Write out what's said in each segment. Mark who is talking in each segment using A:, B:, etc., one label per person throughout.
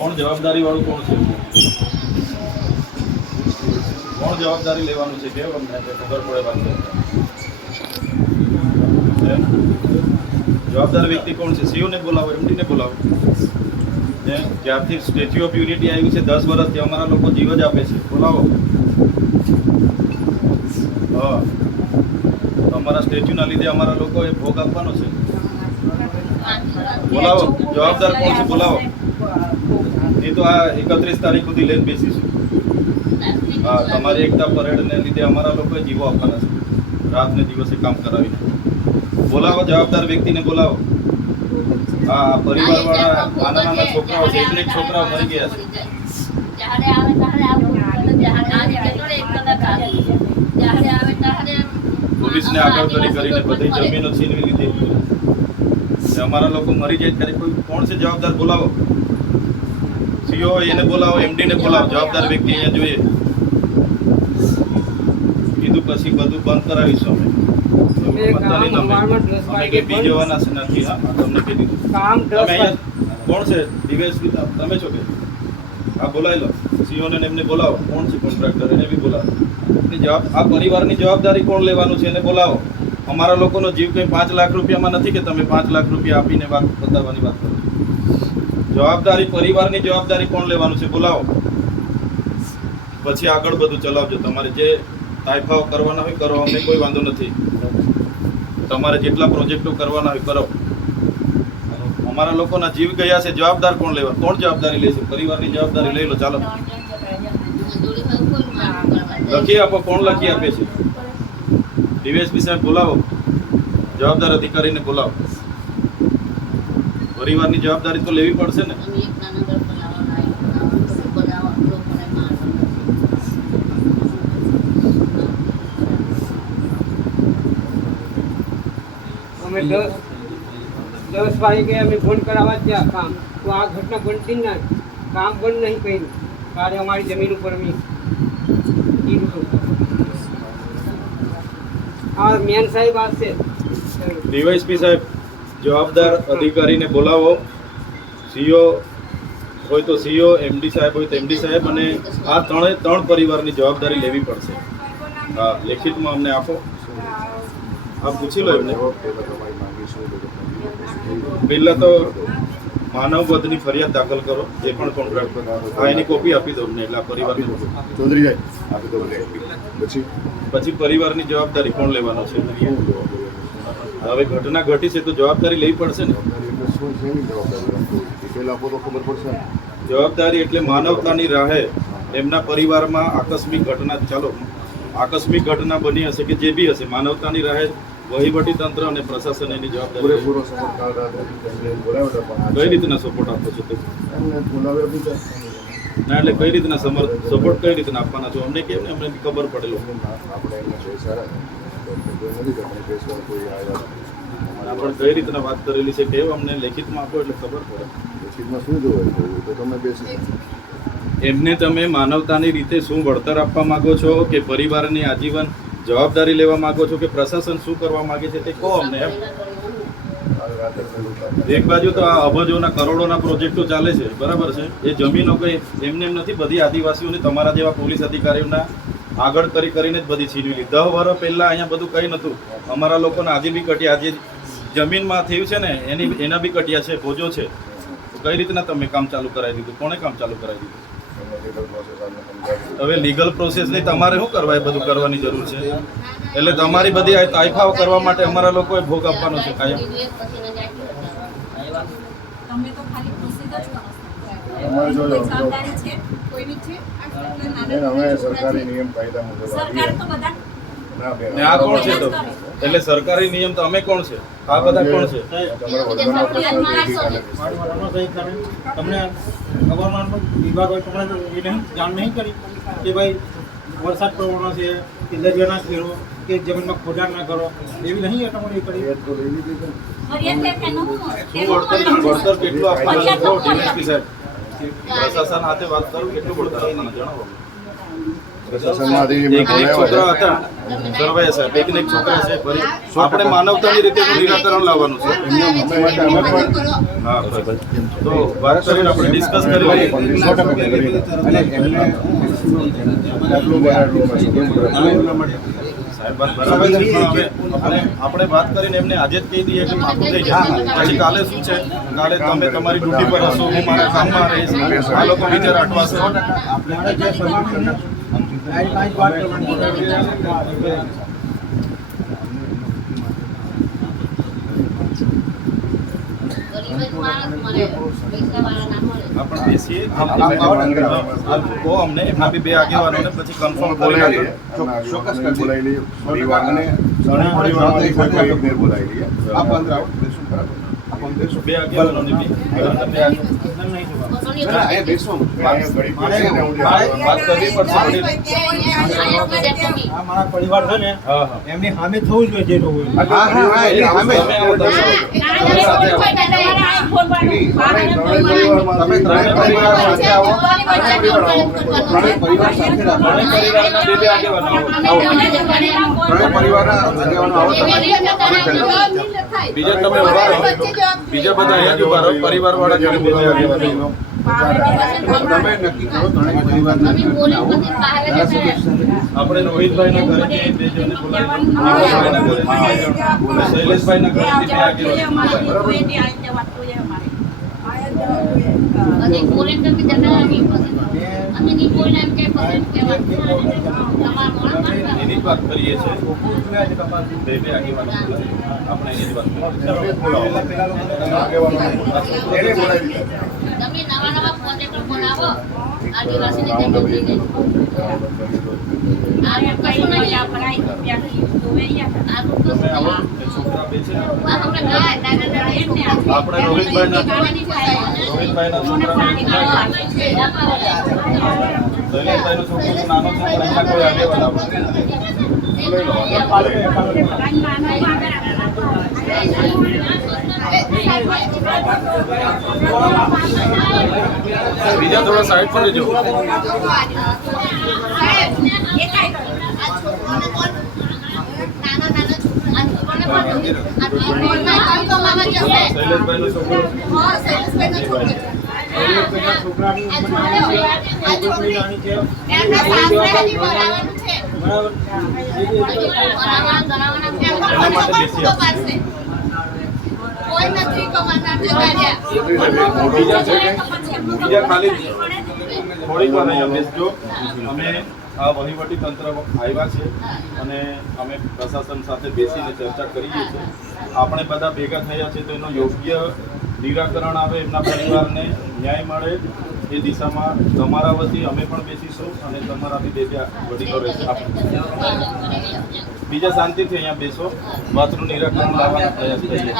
A: કોણ જવાબદારી વાળું કોણ છે કોણ જવાબદારી લેવાનું છે કેવું અમને એટલે ખબર પડે વાત એમ? જવાબદાર વ્યક્તિ કોણ છે સીઓને બોલાવો એમડીને બોલાવો એમ? જ્યારથી સ્ટેચ્યુ ઓફ યુનિટી આવ્યું છે દસ વર્ષથી અમારા લોકો જીવ જ આપે છે. બોલાવો. હા. અમારા સ્ટેચ્યુના લીધે અમારા લોકોએ ભોગ આપવાનો છે. બોલાવો. જવાબદાર કોણ છે? બોલાવો. એ તો આ એકત્રીસ તારીખ સુધી લઈને બેસીશું. હા તમારી એકતા પરેડને લીધે અમારા લોકોએ જીવો આપવાના છે. રાતને દિવસે કામ કરાવીને. બોલાવો જવાબદાર વ્યક્તિને બોલાવો. હા પરિવાર વાળા નાના નાના છોકરાઓ છે એટલે છોકરાઓ મરી ગયા છે. પોલીસને આગળ કરી કરીને બધી જમીનો છીનવી લીધી. અમારા લોકો મરી જાય ત્યારે કોઈ કોણ છે? જવાબદાર બોલાવો. સીઓ હોય એને બોલાવો MD ને બોલાવો જવાબદાર વ્યક્તિ અહીંયા જોઈએ. કીધું પછી બધું બંધ કરાવીશું અમે. કોણ છે? ડીવાયએસપી તમે છો કે? આ બોલાવી લો સીઓને ને એમને બોલાવો. કોણ છે કોન્ટ્રાક્ટર એને બી બોલાવો. જવાબ આ પરિવારની જવાબદારી કોણ લેવાનું છે એને બોલાવો. અમારા લોકોનો જીવ કંઈ પાંચ લાખ રૂપિયામાં નથી કે તમે પાંચ લાખ રૂપિયા આપીને વાત બતાવવાની વાત કરો. જવાબદારી પરિવારની જવાબદારી કોણ લેવાનું છે? બોલાવો. પછી આગળ બધું ચલાવજો. તમારે જે તાઇફાઓ કરવાના હોય, કરો. અમને કોઈ વાંધો નથી. તમારે જેટલા પ્રોજેક્ટો કરવાના હોય, કરો. અમારા લોકોના જીવ ગયા છે. જવાબદાર કોણ લેવા? કોણ જવાબદારી લેશે? પરિવારની જવાબદારી લઈ લો. ચાલો. લખી આપો. કોણ લખી આપે છે? ડીવીએસપી સાહેબ, બોલાવો. જવાબદાર અધિકારીને બોલાવો. પરિવારની જવાબદારી તો લેવી પડશે ને?
B: અમે દસ દસ વાગે અમે ફોન કરાવવા જ ગયા કામ. તો આ ઘટના બનતી જ ના કામ બંધ નહીં કર્યું. ત્યારે અમારી જમીન ઉપર અમે. હા મેન સાહેબ આવશે.
A: ડીવાયસપી સાહેબ જવાબદાર અધિકારીને બોલાવો. સીઓ હોય તો સીઓ એમડી સાહેબ હોય તો એમડી સાહેબ અને આ ત્રણે ત્રણ પરિવારની જવાબદારી લેવી પડશે. હા લેખિતમાં અમને આપો. આ પૂછી લો એમને. પહેલાં તો માનવ વધની ફરિયાદ દાખલ કરો જે પણ કોન્ટ્રાક્ટ હા એની કોપી આપી દો અમને એટલે આ પરિવારને
C: ચૌધરી આપી દો પછી?
A: પછી પરિવારની જવાબદારી કોણ લેવાનો છે? હવે ઘટના ઘટી છે તો જવાબદારી લેવી પડશે ને?
C: એટલે શું જવાબદારી પડશે
A: જવાબદારી એટલે માનવતાની રાહે એમના પરિવારમાં આકસ્મિક ઘટના, ચાલો, આકસ્મિક ઘટના બની હશે કે જે બી હશે, માનવતાની રાહે વહીવટી તંત્ર અને પ્રશાસન એની જવાબદારી કઈ રીતના સપોર્ટ આપો છે. ના, એટલે કઈ રીતના સમર્થ સપોર્ટ કઈ રીતના આપવાના છો? અમને કેમ ને અમને ખબર પડેલો
C: આપણે
A: આપણે કઈ રીતના વાત કરેલી છે કેમ અમને લેખિતમાં આપો એટલે ખબર પડે.
C: લેખિતમાં શું જોવે છે? તો તમે બેસી
A: એમને તમે માનવતાની રીતે શું વળતર આપવા માંગો છો કે પરિવારની આજીવન જવાબદારી લેવા માંગો છો કે પ્રશાસન શું કરવા માંગે છે તે કહો અમને એમ. એક બાજુ તો આ અબજોના કરોડોના પ્રોજેક્ટો ચાલે છે બરાબર છે? એ જમીનો કંઈ એમને એમ નથી બધી આદિવાસીઓને તમારા જેવા પોલીસ અધિકારીઓના આગળ કરી કરીને જ બધી છીનવી લીધી. દસ વર્ષ પહેલાં અહીંયા બધું કંઈ નહોતું. અમારા લોકોને આજે બી કટ્યા આજે જમીનમાં થયું છે ને એની એના બી કટ્યા છે ભોજો છે. તો કઈ રીતના તમે કામ ચાલુ કરાવી દીધું? કોણે કામ ચાલુ કરાવી દીધું. હવે લીગલ પ્રોસેસ નહીં તમારે શું કરવા એ બધું કરવાની જરૂર છે? એટલે તમારી બધી આ તાઇફાઓ કરવા માટે અમારા લોકોએ ભોગ આપવાનો છે કાયમ.
D: તમે તો ખાલી
C: બેન, અમે સરકારી નિયમ કાયદા મુજબ
D: સરકાર
C: આવીએ.
D: તો બધા
C: ના બેન,
A: આ કોણ છે તો? એટલે સરકારી નિયમ તો અમે કોણ છે? આ બધા કોણ છે?
E: તમને હવામાન વિભાગ હોય તમને એને જાણ નહીં કરી કે ભાઈ વરસાદ પડવાનો છે કે દરિયા ના ખેડો કે જમીનમાં ખોદાણ ના કરો એવી નહીં એ કરી.
A: વળતર કેટલું આપવાનું? પ્રશાસન હાથે વાત કરું કેટલું પડતા આપવાનું જણાવો. આપણે માનવતાની રીતે નિરાકરણ લાવવાનું છે. તો વાત કરીને આપણે ડિસ્કસ કરી સાહેબ વાત બરાબર છે. આપણે આપણે વાત કરીને એમને આજે જ કહી દઈએ કે પાકું થઈ જાય પછી કાલે શું છે? કાલે તમે તમારી ડ્યુટી પર હશો હું મારા કામમાં રહીશ. આ લોકો વિચાર અટવાશે
E: આપણે જે સલાહ છે, આ કાંઈ વાત કરવાની
F: ગરીબ જ માણસ મળે પૈસાવાળા ના મળે
A: આપણે બેસીએ અમને બી બે આગેવાનોને પછી કન્ફર્મ કરી લઈએ
C: બોલાવી લઈએ પરિવારને એકને બોલાવી લઈએ આપ અંદર આવો બરાબર
E: મારા પરિવાર છે. ને એમની સામે થવું જોઈએ જે.
C: અમે-
A: તમે
C: પરિવારમાં
A: પરિવાર સાથે આવો.
C: પરિવાર
A: બીજા તમે ઊભા રહો. બીજા બધા અહીંયા જ ઊભા રહો. પરિવાર વાળા
C: તમે નક્કી કરો ત્રણેય
F: બહાર
A: આપણે રોહિતભાઈના ઘરેથી બે જણને બોલાવી વિમલભાઈના ઘરેથી બે જણ. શૈલેષભાઈના ઘરેથી બે આગેવાનો
F: બધી પોલીસ તમે નહીં પછી. અમે નહીં બોલે એમ કે
A: એની જ વાત કરીએ છીએ. આપણે એની વાત છીએ.
F: તમે નવા નવા પ્રોજેક્ટો બનાવો. આદિવાસીને જમીન લઈને આ કશું નહીં આ તો
A: તમે આવો.
F: કશું
A: એ છોકરા છે ને.
F: આપણે
A: આપણે છોકરો. નાનો છે કોઈ આપણે બીજા થોડા સાઈડ પર શૈલેષભાઈના
E: છોકરાની
A: થોડીક વાર અહીંયા બેસજો અમે આ વહીવટી તંત્ર આવ્યા છે અને અમે પ્રશાસન સાથે બેસીને ચર્ચા કરીએ છીએ. આપણે બધા ભેગા થયા છે તો એનો યોગ્ય નિરાકરણ આવે એમના પરિવારને ન્યાય મળે. એ દિશામાં તમારા વતી અમે પણ બેસીશું અને તમારા બી બે બે વડીલો રહેશે. બીજા શાંતિથી અહીંયા બેસો. વાતનું નિરાકરણ લાવવાનો પ્રયાસ કરીએ.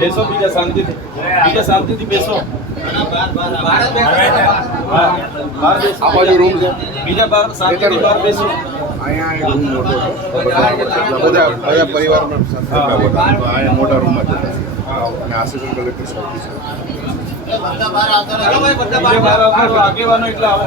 A: બેસો બીજા શાંતિથી. બીજા શાંતિથી બેસો.
C: બાજુ
A: બાર શાંતિથી બહાર બેસો.
C: અહીંયા રૂમ મોટો બધા બધા મોટા રૂમમાં જતા અને આસિસ્ટન્ટ કલેક્ટર સાહેબ
A: આગેવાનો એટલે આવો.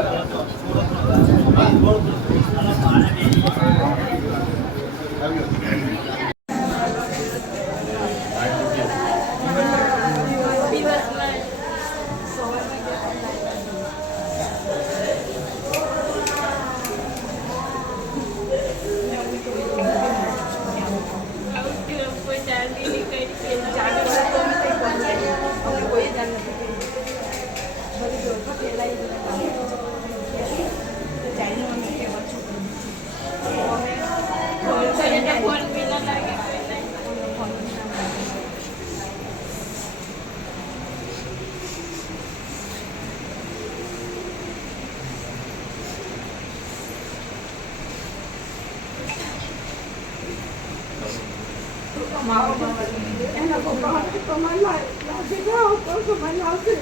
F: એના પપ્પા તમારે લાગે જાઓ તો
A: તમારે લાવશે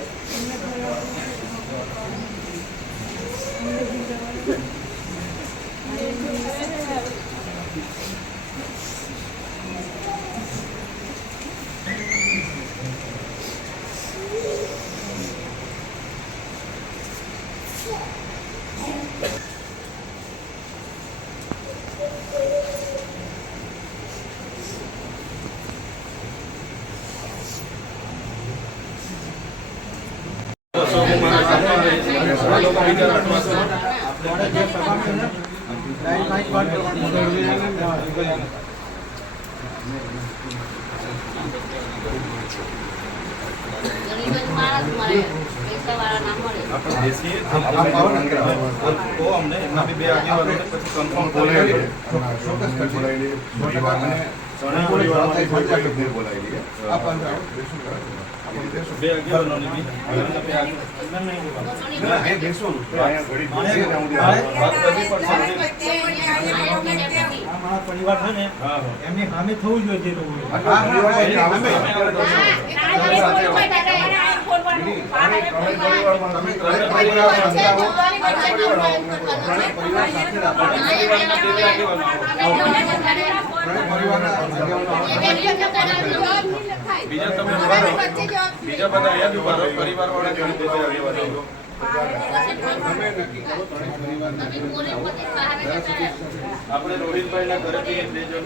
A: Yeah. અમને એમના બી બે આગેવાનોને પછી કન્ફર્મ
C: બોલાયેલી
A: બોલાવી
C: ચોક્કસ બોલાયેલી પરિવારને
E: પરિવાર છે ને એમની સામે થવું જોઈએ જે લોકો
A: બીજા તમે બીજા બધા અહીંયા ઊભા રહો. આપણે રોહિતભાઈના ના ઘરે બોલાવી લો. રોહિતભાઈના ઘરેથી બે જણ.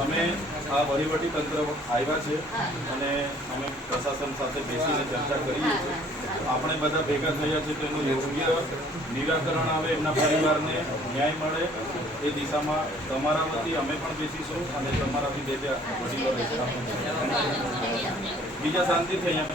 F: અમે
D: આ
A: વહીવટી તંત્ર આવ્યા છે અને અમે પ્રશાસન સાથે બેસીને ચર્ચા કરીએ આપણે બધા ભેગા થયા છે તો એનું યોગ્ય નિરાકરણ આવે એમના પરિવારને ન્યાય મળે એ દિશામાં તમારા વતી અમે પણ બેસીશું અને તમારાથી બે બે વડીલો બીજા શાંતિથી અહીંયા